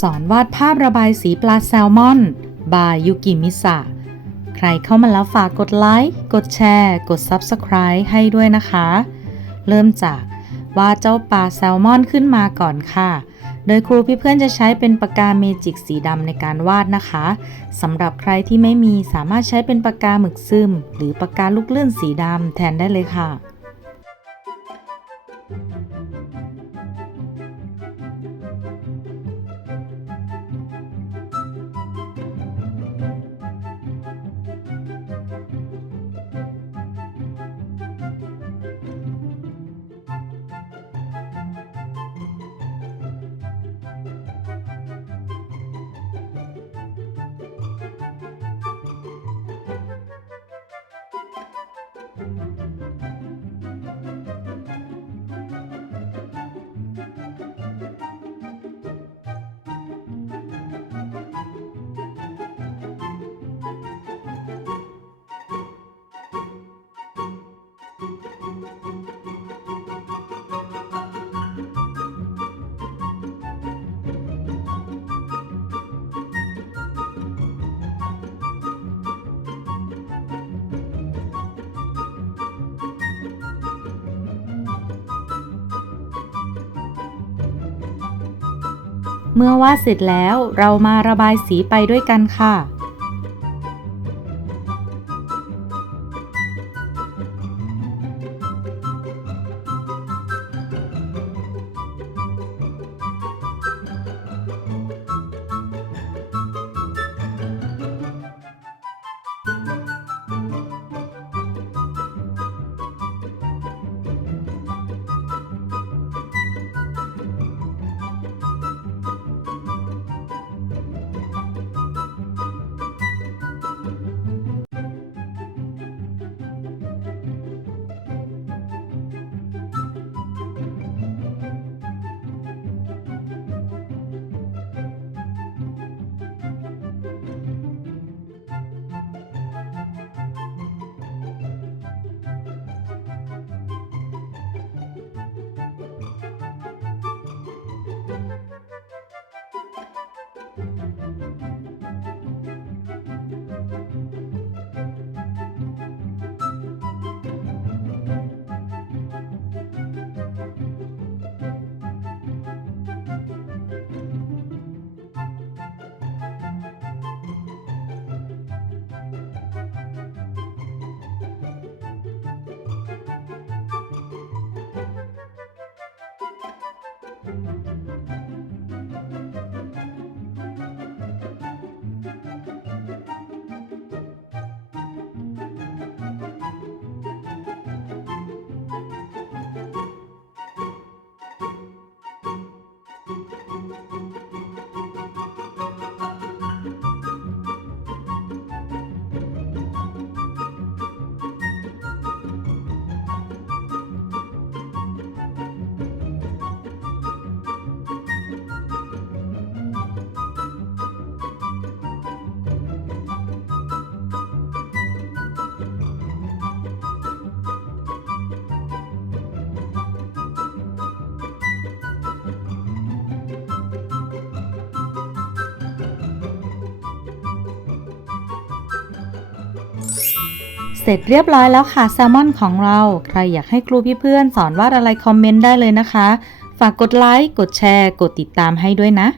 สอนวาดภาพระบายสีปลาแซลมอน บายยุกิมิสะใครเข้ามาแล้วฝากกดไลค์ กดแชร์ กด Subscribe ให้ด้วยนะคะ เริ่มจากวาดเจ้าปลาแซลมอนขึ้นมาก่อนค่ะ โดยครูพี่เพื่อนจะใช้เป็นปากกาเมจิกสีดำในการวาดนะคะสำหรับใครที่ไม่มีสามารถใช้เป็นปากกาหมึกซึม หรือปากกาลูกเลื่อนสีดำแทนได้เลยค่ะ เมื่อวาดเสร็จแล้วเรามาระบายสีไปด้วยกันค่ะ Música เสร็จเรียบร้อยแล้วค่ะแซลมอนของเรา ใครอยากให้ครูพี่เพื่อนสอนวาดอะไรคอมเมนต์ได้เลยนะคะ ฝากกดไลค์ กดแชร์ กดติดตามให้ด้วยนะ